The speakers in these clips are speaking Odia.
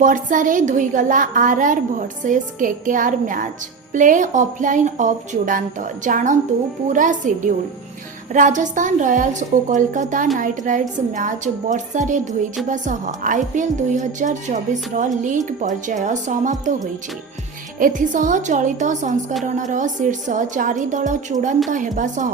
ବର୍ଷାରେ ଧୋଇଗଲା RR versus KKR match. Play offline ଅଫ୍ ଚୂଡ଼ାନ୍ତ। ଜାଣନ୍ତୁ ପୂରା ସିଡ୍ୟୁଲ୍। ରାଜସ୍ଥାନ ରୟାଲ୍ସ ଓ କୋଲକାତା ନାଇଟ୍ ରାଇଡର୍ସ ମ୍ୟାଚ୍ ବର୍ଷାରେ ଧୋଇଯିବା ସହ IPL 2024ର ଲିଗ୍ ପର୍ଯ୍ୟାୟ ସମାପ୍ତ ହୋଇଛି। ଏଥିସହ ଚଳିତ ସଂସ୍କରଣର ଶୀର୍ଷ 4 ଦଳ ଚୂଡ଼ାନ୍ତ ହେବା ସହ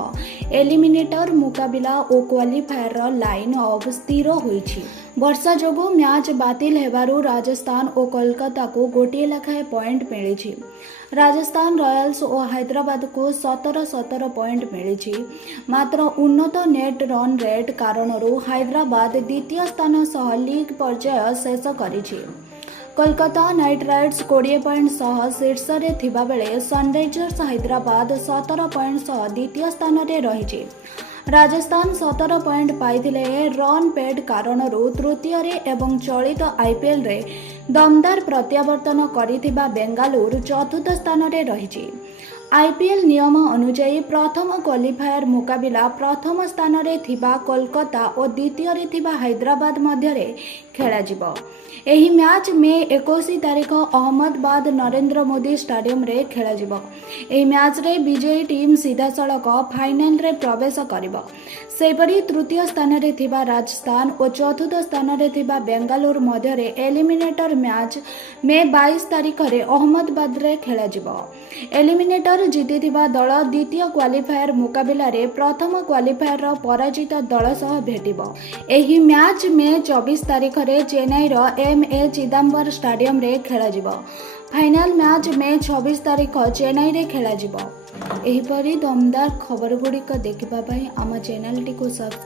ଏଲିମିନେଟର ମୁକାବିଲା ଓ କ୍ୱାଲିଫାୟର ଲାଇନ୍ ଅଫ୍ ସ୍ଥିର ହୋଇଛି। ବର୍ଷା ଯୋଗୁଁ ମ୍ୟାଚ୍ ବାତିଲ ହେବାରୁ ରାଜସ୍ଥାନ ଓ କୋଲକାତାକୁ ଗୋଟିଏ ଲେଖାଏଁ ପଏଣ୍ଟ ମିଳିଛି। ରାଜସ୍ଥାନ ରୟାଲ୍ସ ଓ ହାଇଦ୍ରାବାଦକୁ 17 ପଏଣ୍ଟ ମିଳିଛି। ମାତ୍ର ଉନ୍ନତ ନେଟ୍ ରନ୍ ରେଟ୍ କାରଣରୁ ହାଇଦ୍ରାବାଦ ଦ୍ୱିତୀୟ ସ୍ଥାନ ସହ ଲିଗ୍ ପର୍ଯ୍ୟାୟ ଶେଷ କରିଛି। କୋଲକାତା ନାଇଟ୍ ରାଇଡର୍ସ 20 ପଏଣ୍ଟ ସହ ଶୀର୍ଷରେ ଥିବାବେଳେ ସନ୍ରାଇଜର୍ସ ହାଇଦ୍ରାବାଦ 17 ପଏଣ୍ଟ ସହ ଦ୍ୱିତୀୟ ସ୍ଥାନରେ ରହିଛି। ରାଜସ୍ଥାନ 17 ପଏଣ୍ଟ ପାଇଥିଲେ ରନ୍ ପେଡ୍ କାରଣରୁ ତୃତୀୟରେ ଏବଂ ଚଳିତ IPLରେ ଦମଦାର ପ୍ରତ୍ୟାବର୍ତ୍ତନ କରିଥିବା ବେଙ୍ଗାଲୁରୁ ଚତୁର୍ଥ ସ୍ଥାନରେ ରହିଛି। IPL ନିୟମ ଅନୁଯାୟୀ ପ୍ରଥମ କ୍ୱାଲିଫାୟର ମୁକାବିଲା ପ୍ରଥମ ସ୍ଥାନରେ ଥିବା କୋଲକାତା ଓ ଦ୍ୱିତୀୟରେ ଥିବା ହାଇଦ୍ରାବାଦ ମଧ୍ୟରେ ଖେଳାଯିବ। ଏହି ମ୍ୟାଚ୍ ମେ 21 ତାରିଖ ଅହମ୍ମଦାବାଦ ନରେନ୍ଦ୍ର ମୋଦି ଷ୍ଟାଡିୟମରେ ଖେଳାଯିବ। ଏହି ମ୍ୟାଚ୍ରେ ବିଜୟୀ ଟିମ୍ ସିଧାସଳଖ ଫାଇନାଲରେ ପ୍ରବେଶ କରିବ। ସେହିପରି ତୃତୀୟ ସ୍ଥାନରେ ଥିବା ରାଜସ୍ଥାନ ଓ ଚତୁର୍ଥ ସ୍ଥାନରେ ଥିବା ବେଙ୍ଗାଲୁରୁ ମଧ୍ୟରେ ଏଲିମିନେଟର ମ୍ୟାଚ୍ ମେ 22 ତାରିଖରେ ଅହମ୍ମଦାବାଦରେ ଖେଳାଯିବ। ଏଲିମିନେଟର ଜିତିଥିବା ଦଳ ଦ୍ୱିତୀୟ କ୍ୱାଲିଫାୟର ମୁକାବିଲାରେ ପ୍ରଥମ କ୍ୱାଲିଫାୟରର ପରାଜିତ ଦଳ ସହ ଭେଟିବ। ଏହି ମ୍ୟାଚ୍ ମେ 24 ତାରିଖରେ ଚେନ୍ନାଇର MA ଚିଦାମ୍ବରମ୍ ଷ୍ଟାଡିୟମରେ ଖେଳାଯିବ। ଫାଇନାଲ ମ୍ୟାଚ୍ ମେ 26 ତାରିଖ ଚେନ୍ନାଇରେ ଖେଳାଯିବ। ଏହିପରି ଦମଦାର ଖବରଗୁଡ଼ିକ ଦେଖିବା ପାଇଁ ଆମ ଚ୍ୟାନେଲଟିକୁ ସବସ୍କ୍ରାଇବ୍